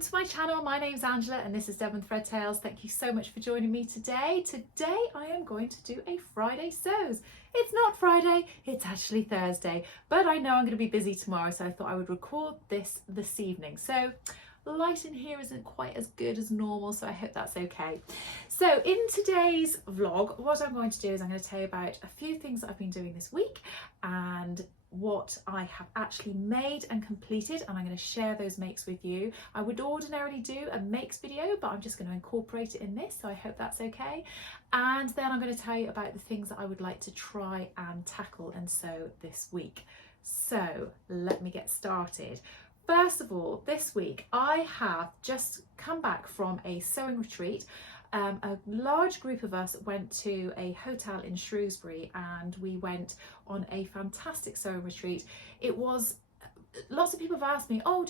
Welcome to my channel. My name's Angela and this is Deb and Thread Tales. Thank you so much for joining me today. Today I am going to do a Friday sews. It's not Friday, it's actually Thursday, but I know I'm going to be busy tomorrow, so I thought I would record this evening. So light in here isn't quite as good as normal, so I hope that's okay. So in today's vlog, what I'm going to do is I'm going to tell you about a few things that I've been doing this week and what I have actually made and completed, and I'm going to share those makes with you. I would ordinarily do a makes video, but I'm just going to incorporate it in this, so I hope that's okay. And then I'm going to tell you about the things that I would like to try and tackle and sew this week. So let me get started. First of all, this week I have just come back from a sewing retreat. A large group of us went to a hotel in Shrewsbury and we went on a fantastic sewing retreat. It was, lots of people have asked me, oh,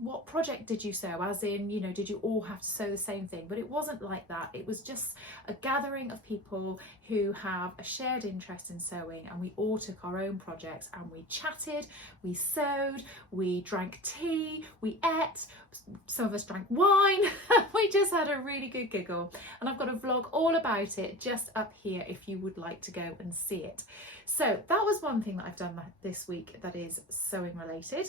what project did you sew? As in, you know, did you all have to sew the same thing? But it wasn't like that. It was just a gathering of people who have a shared interest in sewing, and we all took our own projects and we chatted, we sewed, we drank tea, we ate, some of us drank wine. We just had a really good giggle, and I've got a vlog all about it just up here if you would like to go and see it. So that was one thing that I've done this week that is sewing related.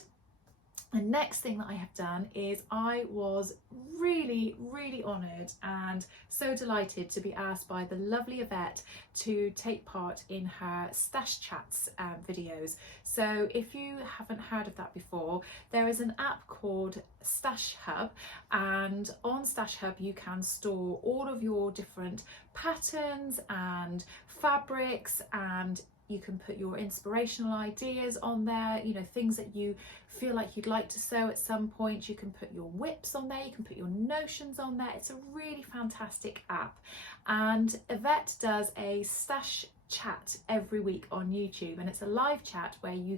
The next thing that I have done is I was really honoured and so delighted to be asked by the lovely Yvette to take part in her Stash Chats videos. So if you haven't heard of that before, there is an app called Stash Hub, and on Stash Hub you can store all of your different patterns and fabrics, and you can put your inspirational ideas on there, you know, things that you feel like you'd like to sew at some point. You can put your whips on there, you can put your notions on there. It's a really fantastic app. And Yvette does a stash chat every week on YouTube, and it's a live chat where you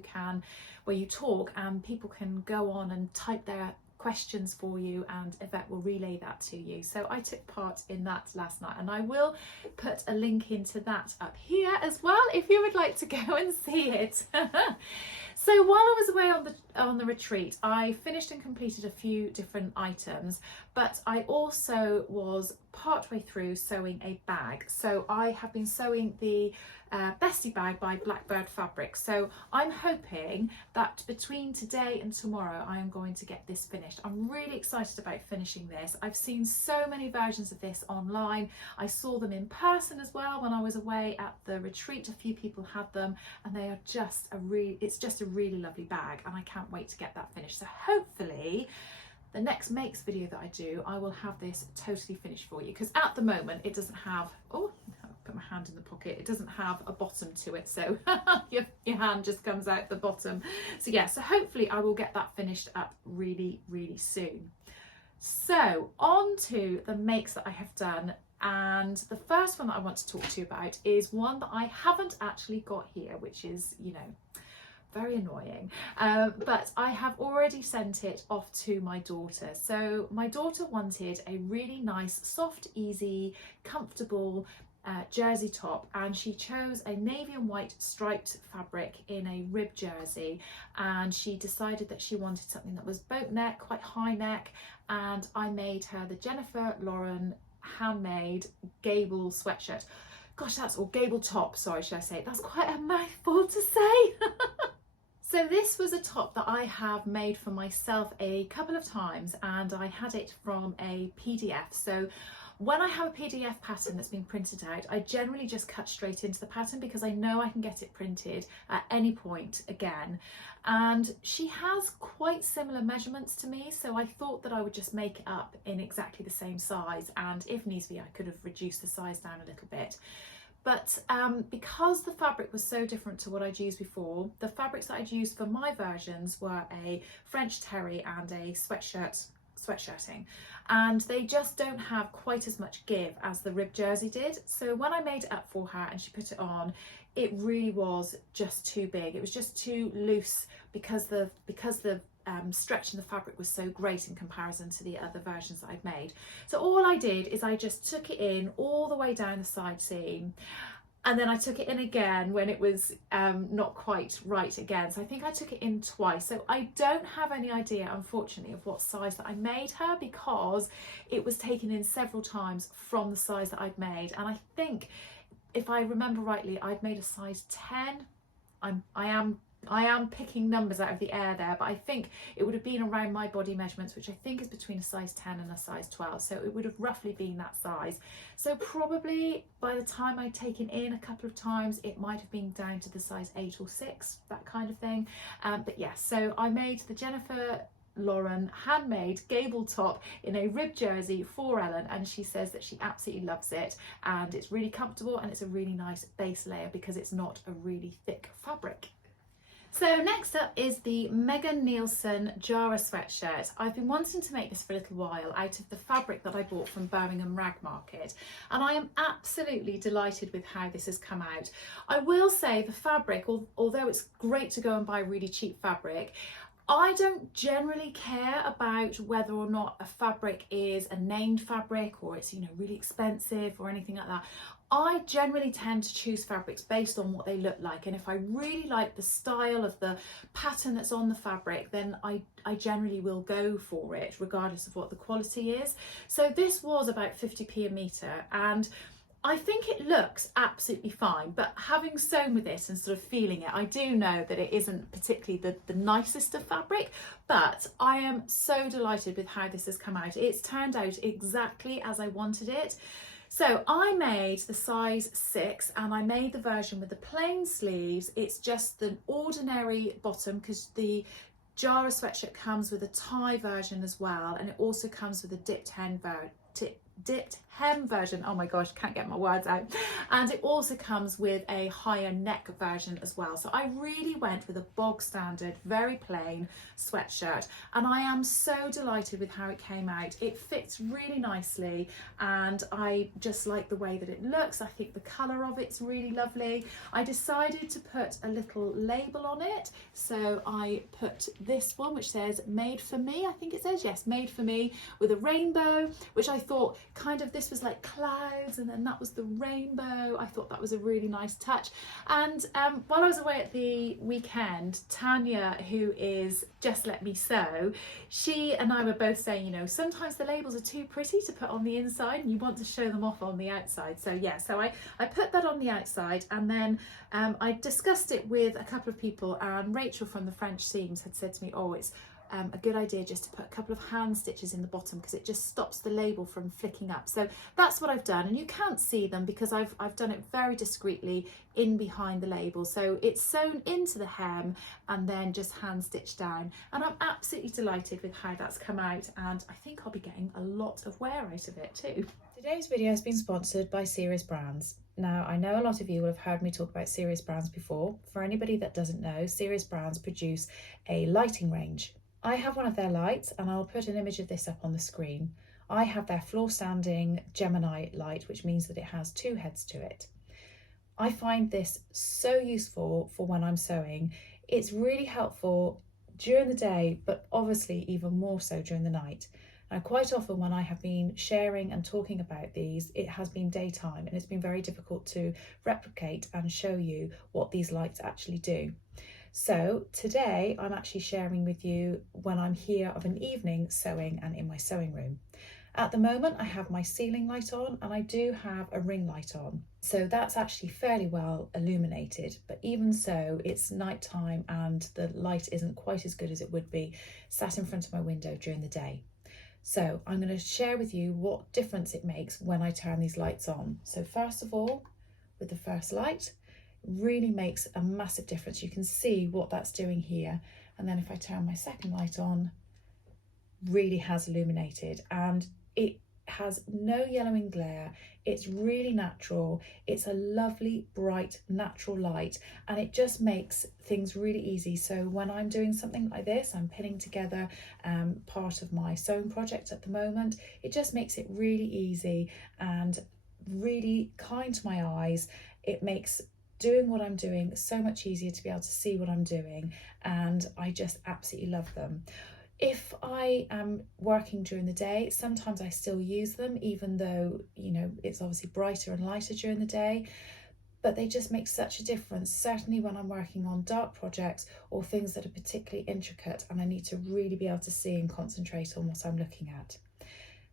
talk and people can go on and type their questions for you, and Yvette will relay that to you. So I took part in that last night, and I will put a link into that up here as well if you would like to go and see it. So while I was away on the retreat, I finished and completed a few different items, but I also was partway through sewing a bag. So I have been sewing the Bestie bag by Blackbird fabric. So I'm hoping that between today and tomorrow I am going to get this finished. I'm really excited about finishing this. I've seen so many versions of this online. I saw them in person as well when I was away at the retreat. A few people had them, and they are just it's just a really lovely bag, and I can't wait to get that finished. So hopefully the next makes video that I do, I will have this totally finished for you, because at the moment it doesn't have, oh, put my hand in the pocket, it doesn't have a bottom to it, so your hand just comes out the bottom. So yeah, so hopefully I will get that finished up really soon. So on to the makes that I have done, and the first one that I want to talk to you about is one that I haven't actually got here, which is, you know, very annoying, but I have already sent it off to my daughter. So my daughter wanted a really nice, soft, easy, comfortable jersey top, and she chose a navy and white striped fabric in a rib jersey, and she decided that she wanted something that was boat neck, quite high neck, and I made her the Jennifer Lauren handmade Gable sweatshirt. Gosh, that's, or Gable top, sorry, should I say. That's quite a mouthful to say. So this was a top that I have made for myself a couple of times, and I had it from a PDF. So when I have a PDF pattern that's been printed out, I generally just cut straight into the pattern because I know I can get it printed at any point again. And she has quite similar measurements to me, so I thought that I would just make it up in exactly the same size, and if needs be I could have reduced the size down a little bit. But because the fabric was so different to what I'd used before, the fabrics that I'd used for my versions were a French terry and a sweatshirting, and they just don't have quite as much give as the rib jersey did. So when I made it up for her and she put it on, it really was just too big. It was just too loose because the stretch in the fabric was so great in comparison to the other versions that I'd made. So all I did is I just took it in all the way down the side seam, and then I took it in again when it was not quite right again. So I think I took it in twice. So I don't have any idea, unfortunately, of what size that I made her, because it was taken in several times from the size that I'd made. And I think, if I remember rightly, I'd made a size 10. I am picking numbers out of the air there, but I think it would have been around my body measurements, which I think is between a size 10 and a size 12. So it would have roughly been that size. So probably by the time I'd taken in a couple of times, it might have been down to the size 8 or 6, that kind of thing. But yes, so I made the Jennifer Lauren handmade Gable top in a rib jersey for Ellen, and she says that she absolutely loves it, and it's really comfortable, and it's a really nice base layer because it's not a really thick fabric. So next up is the Megan Nielson Jarrah sweatshirt. I've been wanting to make this for a little while out of the fabric that I bought from Birmingham Rag Market, and I am absolutely delighted with how this has come out. I will say the fabric, although it's great to go and buy really cheap fabric, I don't generally care about whether or not a fabric is a named fabric or it's, you know, really expensive or anything like that. I generally tend to choose fabrics based on what they look like, and if I really like the style of the pattern that's on the fabric, then I generally will go for it regardless of what the quality is. So this was about 50p a metre, and I think it looks absolutely fine, but having sewn with it and sort of feeling it, I do know that it isn't particularly the nicest of fabric, but I am so delighted with how this has come out. It's turned out exactly as I wanted it. So I made the size 6, and I made the version with the plain sleeves. It's just the ordinary bottom, because the Jarrah sweatshirt comes with a tie version as well, and it also comes with a dipped hem version. Oh my gosh, can't get my words out. And it also comes with a higher neck version as well. So I really went with a bog standard, very plain sweatshirt, and I am so delighted with how it came out. It fits really nicely, and I just like the way that it looks. I think the colour of it's really lovely. I decided to put a little label on it, so I put this one which says made for me. I think it says, yes, made for me, with a rainbow, which I thought kind of, this was like clouds and then that was the rainbow. I thought that was a really nice touch. And while I was away at the weekend, Tanya, who is Just Let Me Sew, she and I were both saying, you know, sometimes the labels are too pretty to put on the inside and you want to show them off on the outside. So yeah, so I put that on the outside, and then I discussed it with a couple of people, and Rachel from the French Seams had said to me, oh, it's a good idea just to put a couple of hand stitches in the bottom because it just stops the label from flicking up. So that's what I've done, and you can't see them because I've done it very discreetly in behind the label. So it's sewn into the hem and then just hand stitched down, and I'm absolutely delighted with how that's come out, and I think I'll be getting a lot of wear out of it too. Today's video has been sponsored by Sirus Brands. Now, I know a lot of you will have heard me talk about Sirus Brands before. For anybody that doesn't know, Sirus Brands produce a lighting range. I have one of their lights, and I'll put an image of this up on the screen. I have their floor standing Gemini light, which means that it has 2 heads to it. I find this so useful for when I'm sewing. It's really helpful during the day, but obviously even more so during the night. Now, quite often when I have been sharing and talking about these, it has been daytime, and it's been very difficult to replicate and show you what these lights actually do. So today I'm actually sharing with you when I'm here of an evening sewing and in my sewing room. At the moment I have my ceiling light on, and I do have a ring light on. So that's actually fairly well illuminated, but even so it's nighttime and the light isn't quite as good as it would be sat in front of my window during the day. So I'm going to share with you what difference it makes when I turn these lights on. So first of all, with the first light, really makes a massive difference. You can see what that's doing here, and then if I turn my second light on, really has illuminated, and it has no yellowing glare. It's really natural. It's a lovely bright natural light, and it just makes things really easy. So when I'm doing something like this, I'm pinning together part of my sewing project at the moment, it just makes it really easy and really kind to my eyes. It makes doing what I'm doing so much easier to be able to see what I'm doing, and I just absolutely love them. If I am working during the day, sometimes I still use them, even though, you know, it's obviously brighter and lighter during the day. but they just make such a difference, certainly when I'm working on dark projects or things that are particularly intricate and I need to really be able to see and concentrate on what I'm looking at.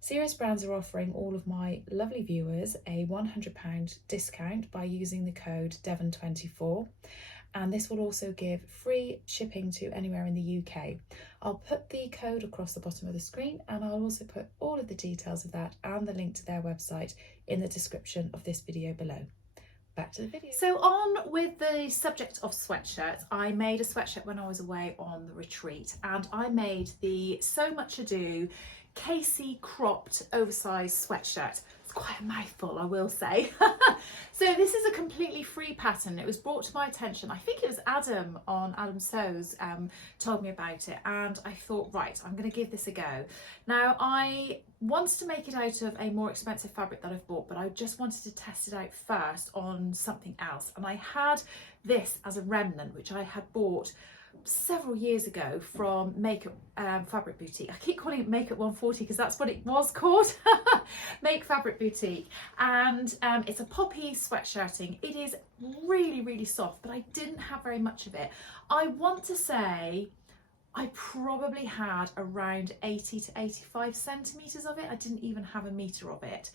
Sirus Brands are offering all of my lovely viewers a £100 discount by using the code Devon24, and this will also give free shipping to anywhere in the UK. I'll put the code across the bottom of the screen, and I'll also put all of the details of that and the link to their website in the description of this video below. Back to the video. So on with the subject of sweatshirts, I made a sweatshirt when I was away on the retreat, and I made the So Muchado Casey cropped oversized sweatshirt. It's quite a mouthful, I will say. So this is a completely free pattern. It was brought to my attention. I think it was Adam on Adam Sews told me about it, and I thought, right, I'm going to give this a go. Now, I wanted to make it out of a more expensive fabric that I've bought, but I just wanted to test it out first on something else. And I had this as a remnant, which I had bought several years ago from Makeup Fabric Boutique. I keep calling it Makeup 140 because that's what it was called. Make Fabric Boutique, and it's a poppy sweatshirting. It is really, really soft, but I didn't have very much of it. I want to say I probably had around 80 to 85 centimeters of it. I didn't even have a meter of it.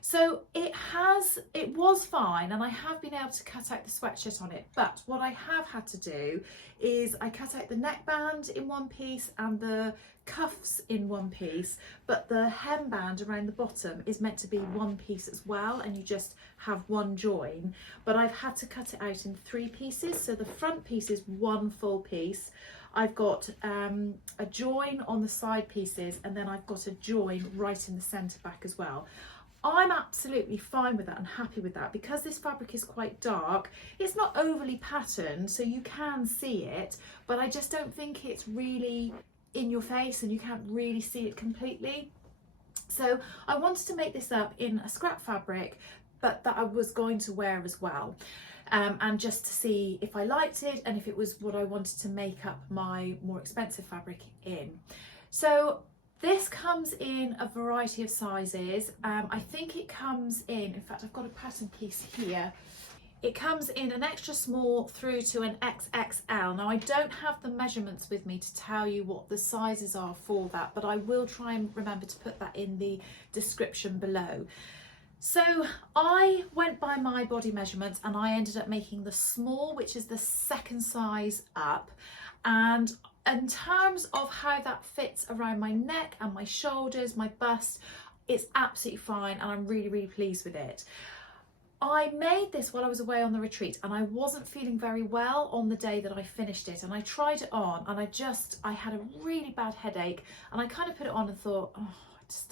So it was fine, and I have been able to cut out the sweatshirt on it, but what I have had to do is I cut out the neckband in one piece and the cuffs in one piece, but the hemband around the bottom is meant to be one piece as well, and you just have one join, but I've had to cut it out in 3 pieces. So the front piece is one full piece. I've got a join on the side pieces, and then I've got a join right in the centre back as well. I'm absolutely fine with that and happy with that because this fabric is quite dark. It's not overly patterned, so you can see it, but I just don't think it's really in your face and you can't really see it completely. So I wanted to make this up in a scrap fabric, but that I was going to wear as well. And just to see if I liked it and if it was what I wanted to make up my more expensive fabric in. So this comes in a variety of sizes. I think it comes in fact, I've got a pattern piece here. It comes in an extra small through to an XXL. Now, I don't have the measurements with me to tell you what the sizes are for that, but I will try and remember to put that in the description below. So I went by my body measurements and I ended up making the small, which is the second size up. And in terms of how that fits around my neck and my shoulders, my bust, it's absolutely fine, and I'm really, really pleased with it. I made this while I was away on the retreat, and I wasn't feeling very well on the day that I finished it, and I tried it on, and I had a really bad headache, and I kind of put it on and thought, oh,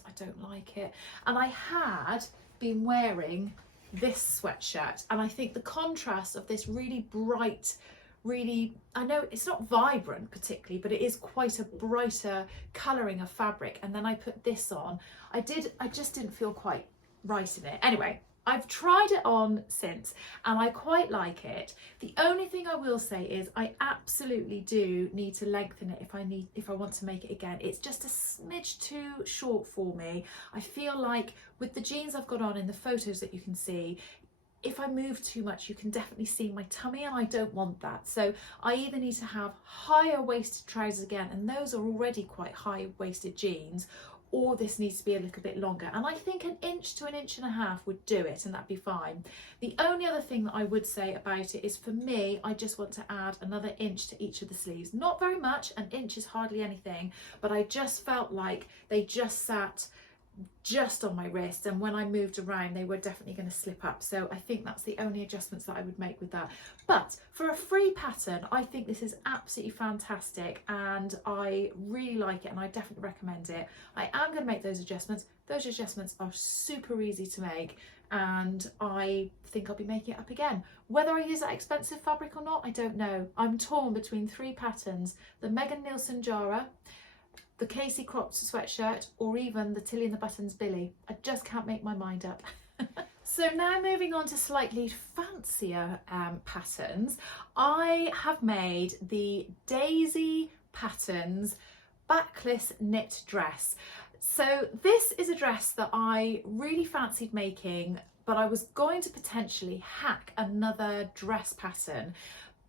I don't like it. And I had been wearing this sweatshirt, and I think the contrast of this really bright, really, I know it's not vibrant particularly, but it is quite a brighter colouring of fabric, and then I put this on. I just didn't feel quite right in it. Anyway, I've tried it on since and I quite like it. The only thing I will say is I absolutely do need to lengthen it if I want to make it again. It's just a smidge too short for me. I feel like with the jeans I've got on in the photos that you can see, if I move too much, you can definitely see my tummy, and I don't want that. So I either need to have higher waisted trousers again, and those are already quite high waisted jeans, or this needs to be a little bit longer. And I think 1 inch to 1.5 inches would do it, and that'd be fine. The only other thing that I would say about it is, for me, I just want to add another inch to each of the sleeves. Not very much, 1 inch is hardly anything, but I just felt like they just sat just on my wrist, and when I moved around they were definitely going to slip up. So I think that's the only adjustments that I would make with that. But for a free pattern, I think this is absolutely fantastic, and I really like it, and I definitely recommend it. I am going to make those adjustments. Those adjustments are super easy to make, and I think I'll be making it up again. Whether I use that expensive fabric or not, I don't know. I'm torn between 3 patterns: the Nielson Jarrah, the Casey cropped sweatshirt, or even the Tilly and the Buttons Billie. I just can't make my mind up. So now moving on to slightly fancier patterns, I have made the Daisy Patterns Backless knit dress. So this is a dress that I really fancied making but I was going to potentially hack another dress pattern,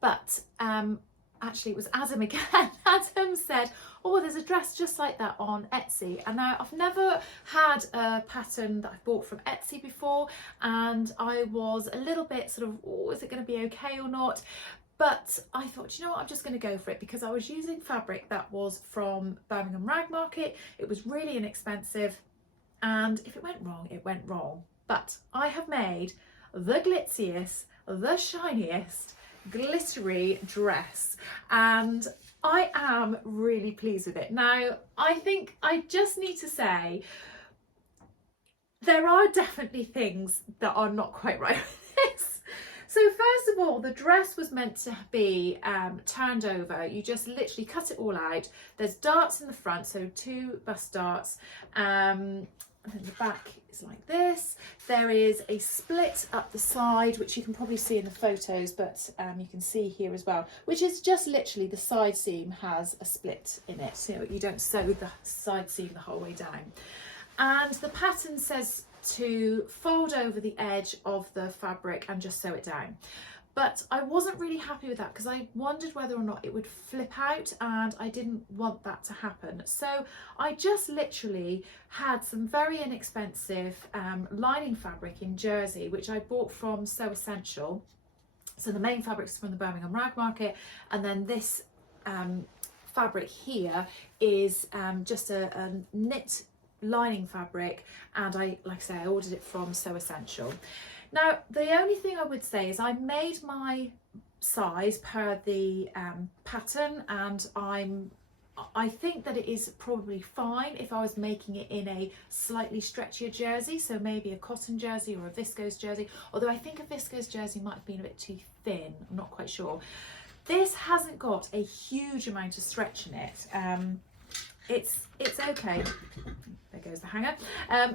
but actually it was Adam again. Adam said, oh, there's a dress just like that on Etsy. And now I've never had a pattern that I've bought from Etsy before, and I was a little bit sort of, oh, is it going to be okay or not? But I thought, you know what, I'm just going to go for it, because I was using fabric that was from Birmingham Rag Market. It was really inexpensive, and if it went wrong, it went wrong. But I have made the glitziest, the shiniest, glittery dress, and I am really pleased with it. Now, I think I just need to say there are definitely things that are not quite right with this. So first of all, the dress was meant to be turned over. You just literally cut it all out. There's darts in the front, so 2 bust darts. And then the back is like this. There is a split up the side, which you can probably see in the photos, but you can see here as well, which is just literally the side seam has a split in it. So you don't sew the side seam the whole way down. And the pattern says to fold over the edge of the fabric and just sew it down. But I wasn't really happy with that, because I wondered whether or not it would flip out, and I didn't want that to happen. So I just literally had some very inexpensive lining fabric in Jersey, which I bought from Sew Essential. So the main fabric's from the Birmingham Rag Market, and then this fabric here is just a knit lining fabric, and like I say, I ordered it from Sew Essential. Now, the only thing I would say is I made my size per the pattern, and I think that it is probably fine if I was making it in a slightly stretchier jersey, so maybe a cotton jersey or a viscose jersey, although I think a viscose jersey might have been a bit too thin, I'm not quite sure. This hasn't got a huge amount of stretch in it. It's okay. There goes the hanger.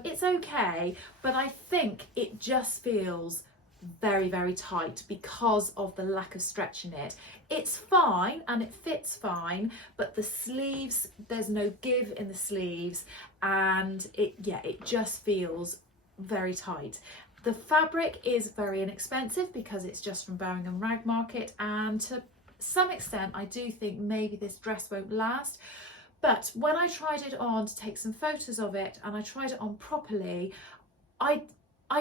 It's okay, but I think it just feels very, very tight because of the lack of stretch in it. It's fine and it fits fine, but the sleeves, there's no give in the sleeves, and it just feels very tight. The fabric is very inexpensive because it's just from Birmingham Rag Market, and to some extent I do think maybe this dress won't last. But when I tried it on to take some photos of it, and I tried it on properly, I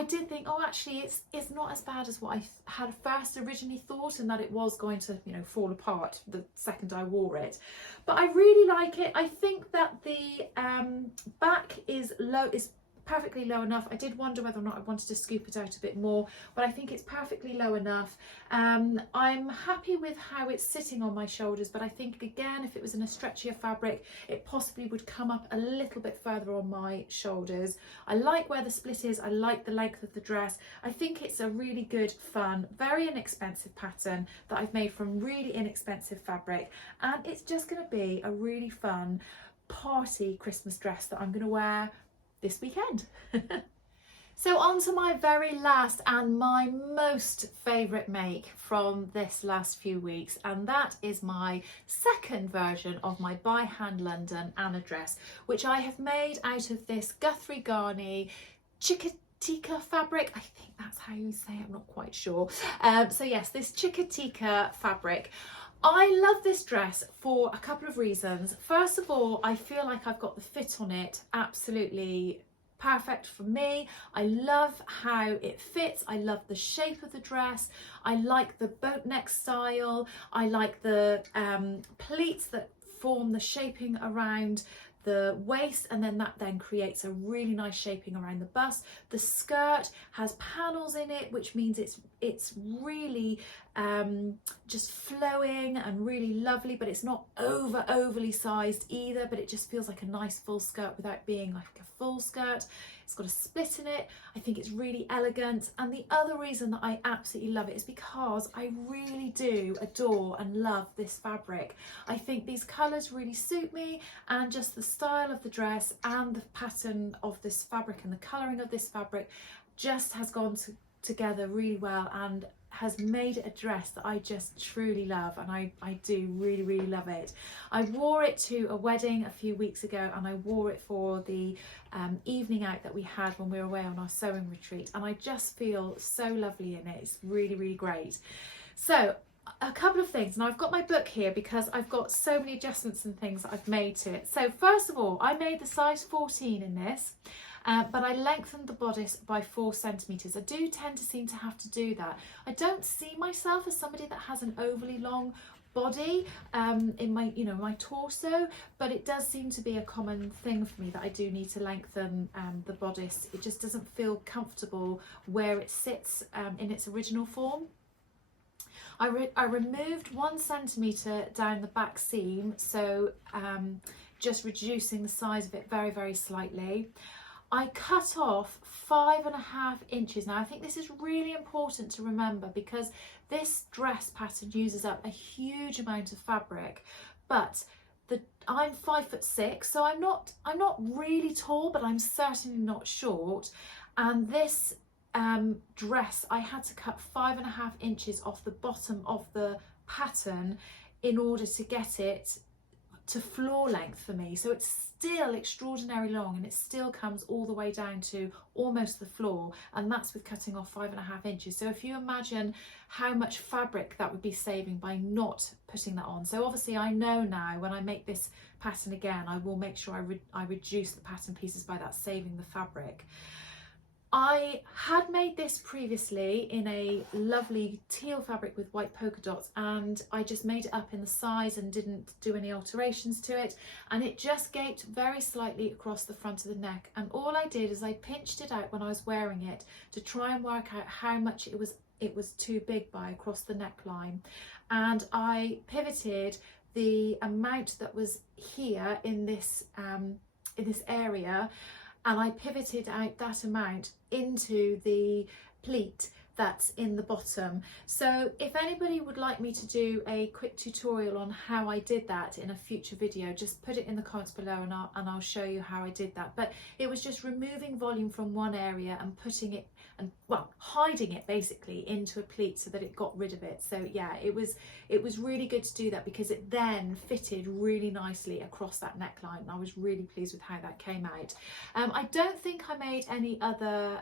did think, oh, actually it's not as bad as what I had first originally thought, and that it was going to, you know, fall apart the second I wore it. But I really like it. I think that the back is perfectly low enough. I did wonder whether or not I wanted to scoop it out a bit more, but I think it's perfectly low enough. I'm happy with how it's sitting on my shoulders, but I think again, if it was in a stretchier fabric, it possibly would come up a little bit further on my shoulders. I like where the split is. I like the length of the dress. I think it's a really good, fun, very inexpensive pattern that I've made from really inexpensive fabric, and it's just going to be a really fun party Christmas dress that I'm going to wear this weekend. So on to my very last and my most favourite make from this last few weeks, and that is my second version of my By Hand London Anna dress, which I have made out of this Guthrie Ghani Chikatika fabric. I think that's how you say it, I'm not quite sure. So yes, this Chikatika fabric. I love this dress for a couple of reasons. First of all, I feel like I've got the fit on it absolutely perfect for me. I love how it fits. I love the shape of the dress. I like the boat neck style. I like the pleats that form the shaping around the waist, and then that then creates a really nice shaping around the bust. The skirt has panels in it, which means it's really just flowing and really lovely, but it's not overly sized either, but it just feels like a nice full skirt without being like a full skirt. It's got a split in it. I think it's really elegant, and the other reason that I absolutely love it is because I really do adore and love this fabric. I think these colours really suit me, and just the style of the dress and the pattern of this fabric and the colouring of this fabric just has gone together really well and has made it a dress that I just truly love, and I do really love it. I wore it to a wedding a few weeks ago, and I wore it for the evening out that we had when we were away on our sewing retreat, and I just feel so lovely in it. It's really great. So a couple of things. Now I've got my book here because I've got so many adjustments and things that I've made to it. So first of all, I made the size 14 in this, but I lengthened the bodice by 4 centimetres. I do tend to seem to have to do that. I don't see myself as somebody that has an overly long body in my, you know, my torso, but it does seem to be a common thing for me that I do need to lengthen the bodice. It just doesn't feel comfortable where it sits in its original form. I removed 1 centimetre down the back seam, so just reducing the size of it very slightly. I cut off 5.5 inches. Now I think this is really important to remember because this dress pattern uses up a huge amount of fabric, but I'm 5'6", so I'm not really tall, but I'm certainly not short. And this dress, I had to cut 5.5 inches off the bottom of the pattern in order to get it to floor length for me. So it's still extraordinarily long, and it still comes all the way down to almost the floor, and that's with cutting off 5.5 inches. So if you imagine how much fabric that would be saving by not putting that on. So obviously I know now when I make this pattern again, I will make sure I reduce the pattern pieces by that, saving the fabric. I had made this previously in a lovely teal fabric with white polka dots, and I just made it up in the size and didn't do any alterations to it, and it just gaped very slightly across the front of the neck. And all I did is I pinched it out when I was wearing it to try and work out how much it was too big by across the neckline, and I pivoted the amount that was here in this area, and I pivoted out that amount into the pleat that's in the bottom. So if anybody would like me to do a quick tutorial on how I did that in a future video, just put it in the comments below and I'll show you how I did that. But it was just removing volume from one area and putting it, and well, hiding it basically into a pleat so that it got rid of it. So yeah, it was really good to do that because it then fitted really nicely across that neckline, and I was really pleased with how that came out. I don't think I made any other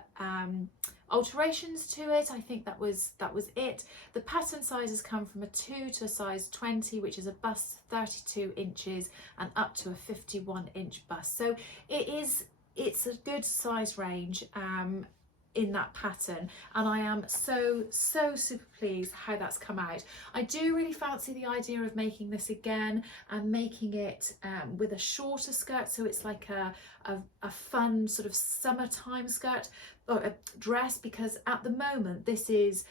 alterations to it. I think that was it. The pattern sizes come from a 2 to a size 20, which is a bust 32 inches and up to a 51-inch bust. So it's a good size range in that pattern, and I am so super pleased how that's come out. I do really fancy the idea of making this again and making it with a shorter skirt, so it's like a fun sort of summertime skirt or a dress, because at the moment this is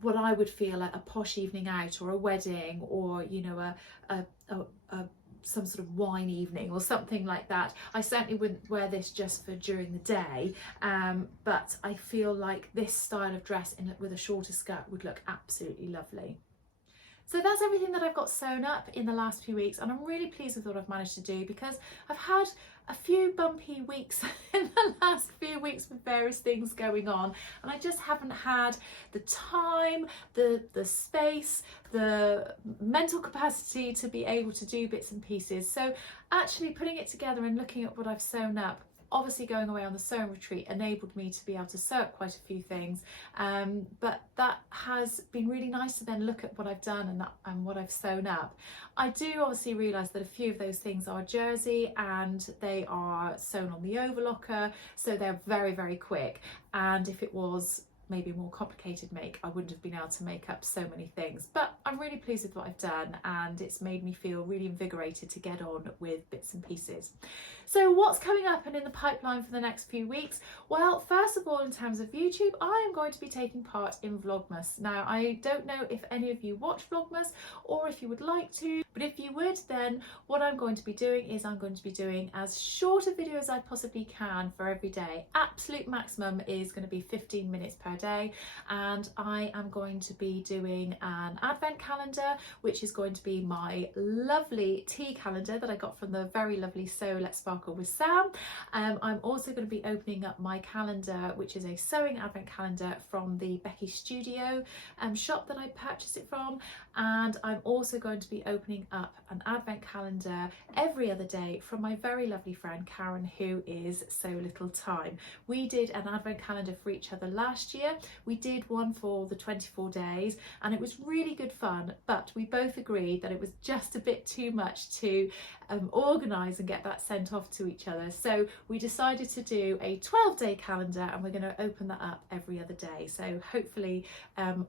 what I would feel like a posh evening out or a wedding, or you know, some sort of wine evening or something like that. I certainly wouldn't wear this just for during the day, but I feel like this style of dress with a shorter skirt would look absolutely lovely. So that's everything that I've got sewn up in the last few weeks, and I'm really pleased with what I've managed to do because I've had a few bumpy weeks in the last few weeks with various things going on, and I just haven't had the time, the space, the mental capacity to be able to do bits and pieces. So actually putting it together and looking at what I've sewn up, obviously going away on the sewing retreat enabled me to be able to sew up quite a few things, but that has been really nice to then look at what I've done and what I've sewn up. I do obviously realise that a few of those things are jersey and they are sewn on the overlocker, so they're very quick, and if it was maybe a more complicated make, I wouldn't have been able to make up so many things. But I'm really pleased with what I've done, and it's made me feel really invigorated to get on with bits and pieces. So what's coming up and in the pipeline for the next few weeks? Well, first of all, in terms of YouTube, I am going to be taking part in Vlogmas. Now, I don't know if any of you watch Vlogmas or if you would like to, but if you would, then what I'm going to be doing is I'm going to be doing as short a video as I possibly can for every day. Absolute maximum is going to be 15 minutes per day. Friday, and I am going to be doing an advent calendar, which is going to be my lovely tea calendar that I got from the very lovely Sew Let's Sparkle with Sam. I'm also going to be opening up my calendar, which is a sewing advent calendar from the Becky Studio shop that I purchased it from, and I'm also going to be opening up an advent calendar every other day from my very lovely friend Karen, who is So Little Time. We did an advent calendar for each other last year. We did one for the 24 days and it was really good fun, but we both agreed that it was just a bit too much to organise and get that sent off to each other. So we decided to do a 12-day calendar, and we're going to open that up every other day. So hopefully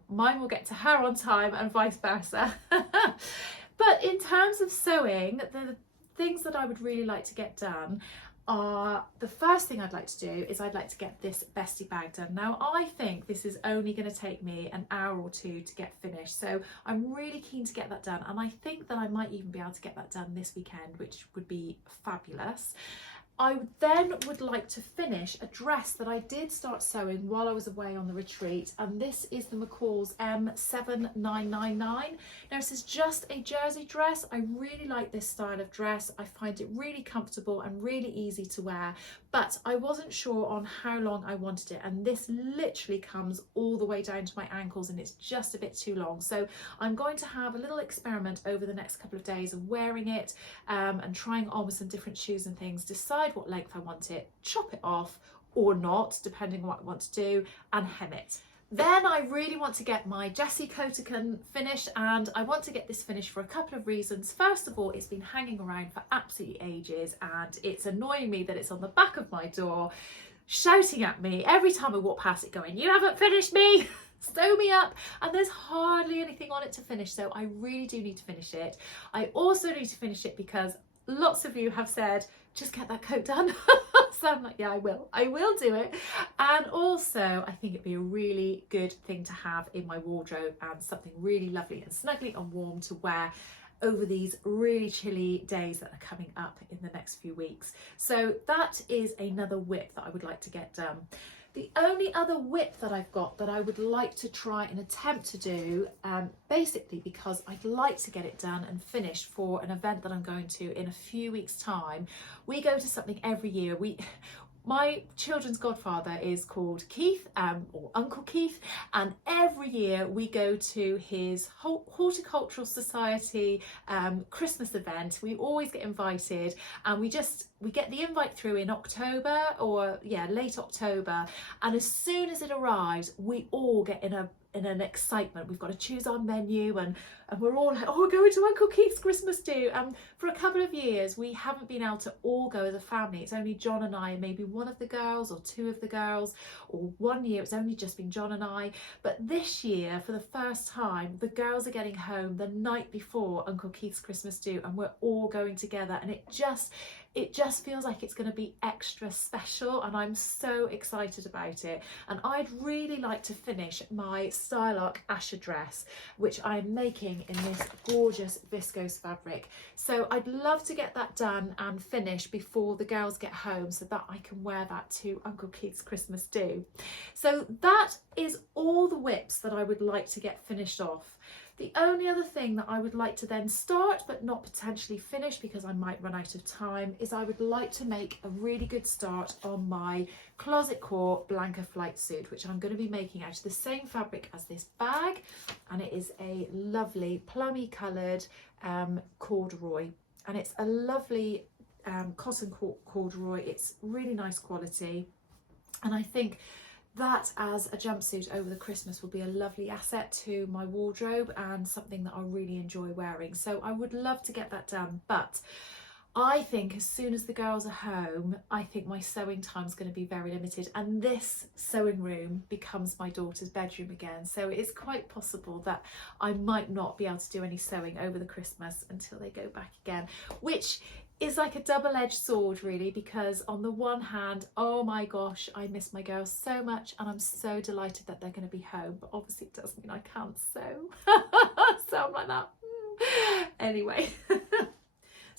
mine will get to her on time and vice versa. But in terms of sewing, the things that I would really like to get done are, the first thing I'd like to do is I'd like to get this Bestie bag done. Now I think this is only going to take me an hour or two to get finished, so I'm really keen to get that done, and I think that I might even be able to get that done this weekend, which would be fabulous. I then would like to finish a dress that I did start sewing while I was away on the retreat, and this is the McCall's M7999. Now this is just a jersey dress. I really like this style of dress. I find it really comfortable and really easy to wear, but I wasn't sure on how long I wanted it, and this literally comes all the way down to my ankles and it's just a bit too long. So I'm going to have a little experiment over the next couple of days of wearing it and trying on with some different shoes and things, decide what length I want it, chop it off or not, depending on what I want to do, and hem it. Then I really want to get my Jessie Coatican finished, and I want to get this finished for a couple of reasons. First of all, it's been hanging around for absolutely ages and it's annoying me that it's on the back of my door shouting at me every time I walk past it going, "You haven't finished me!" Sew me up, and there's hardly anything on it to finish, so I really do need to finish it. I also need to finish it because lots of you have said, just get that coat done. So I'm like, yeah, I will do it. And also I think it'd be a really good thing to have in my wardrobe, and something really lovely and snuggly and warm to wear over these really chilly days that are coming up in the next few weeks. So that is another whip that I would like to get done. The only other whip that I've got that I would like to try and attempt to do, basically because I'd like to get it done and finished for an event that I'm going to in a few weeks' time. We go to something every year. My children's godfather is called Keith, or Uncle Keith, and every year we go to his Horticultural Society Christmas event. We always get invited, and we get the invite through in October, or late October, and as soon as it arrives we all get in an excitement. We've got to choose our menu, and we're all like, oh, we're going to Uncle Keith's Christmas do. And for a couple of years we haven't been able to all go as a family. It's only John and I, and maybe one of the girls or two of the girls, or one year it's only just been John and I. But this year, for the first time, the girls are getting home the night before Uncle Keith's Christmas do, and we're all going together, and it just feels like it's going to be extra special, and I'm so excited about it. And I'd really like to finish my Stylark Asher dress, which I'm making in this gorgeous viscose fabric. So I'd love to get that done and finished before the girls get home, so that I can wear that to Uncle Keith's Christmas do. So that is all the whips that I would like to get finished off. The only other thing that I would like to then start but not potentially finish, because I might run out of time, is I would like to make a really good start on my Closet Core Blanca flight suit, which I'm going to be making out of the same fabric as this bag, and it is a lovely plummy coloured corduroy, and it's a lovely cotton corduroy. It's really nice quality, and I think that as a jumpsuit over the Christmas will be a lovely asset to my wardrobe and something that I really enjoy wearing. So I would love to get that done, but I think as soon as the girls are home, I think my sewing time is going to be very limited, and this sewing room becomes my daughter's bedroom again. So it's quite possible that I might not be able to do any sewing over the Christmas until they go back again, which is like a double-edged sword really, because on the one hand, oh my gosh, I miss my girls so much and I'm so delighted that they're going to be home, but obviously it does mean I can't sew. So I'm like that. Anyway.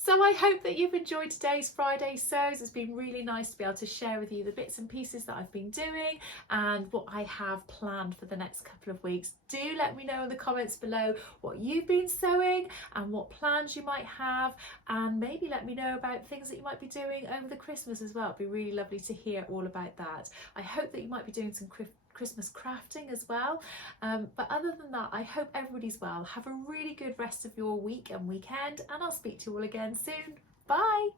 So I hope that you've enjoyed today's Friday sews. It's been really nice to be able to share with you the bits and pieces that I've been doing and what I have planned for the next couple of weeks. Do let me know in the comments below what you've been sewing and what plans you might have, and maybe let me know about things that you might be doing over the Christmas as well. It'd be really lovely to hear all about that. I hope that you might be doing some Christmas crafting as well, but other than that, I hope everybody's well. Have a really good rest of your week and weekend, and I'll speak to you all again soon. Bye.